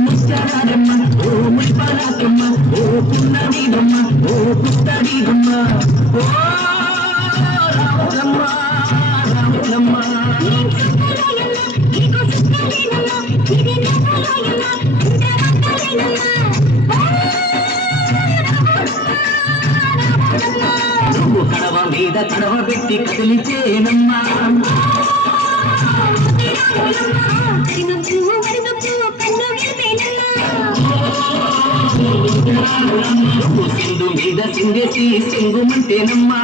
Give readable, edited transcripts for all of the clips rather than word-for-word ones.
ముత్యాలమ్మ ఓ ముల్పరాకమ్మ ఓ పున్నడిగమ్మ ఓ పుత్తడిగమ్మ ఓ రాములమ్మ రాములమ్మ నువ్వు కడవ మీద కడవ పెట్టి కదిలిచేనమ్మా నువ్వు సింధు మీద సింగేసి సింగుమంటేనమ్మా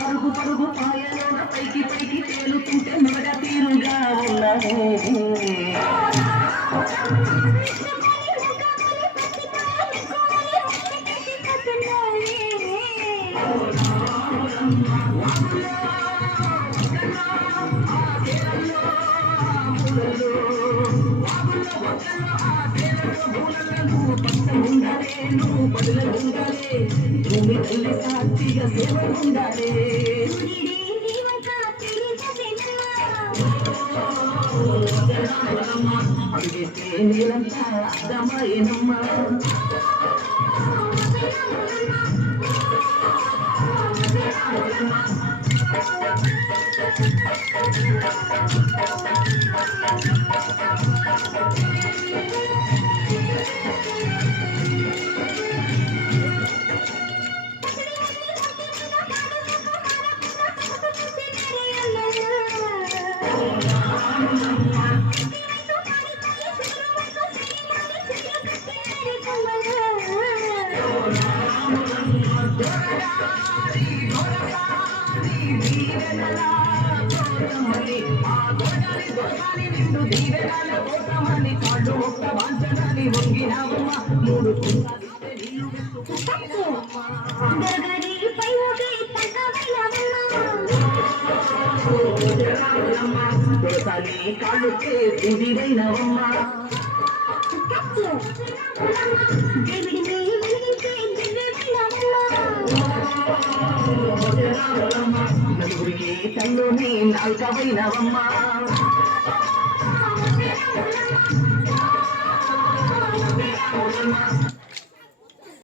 పరుగు పరుగు పాయలోన పైకి పైకి తేలుతుంటే మగ తీరుగా ఉన్నది నువ్వు పదులుండాలే భూమి తల్లి సాక్షిగా సేవలుండాలే అడిగితే నీలంతా అర్థమయ్యేనమ్మా కాళ్ళుకే దిగినవమ్మా నలుగురికి తల్లుని నాల్కవైనవమ్మా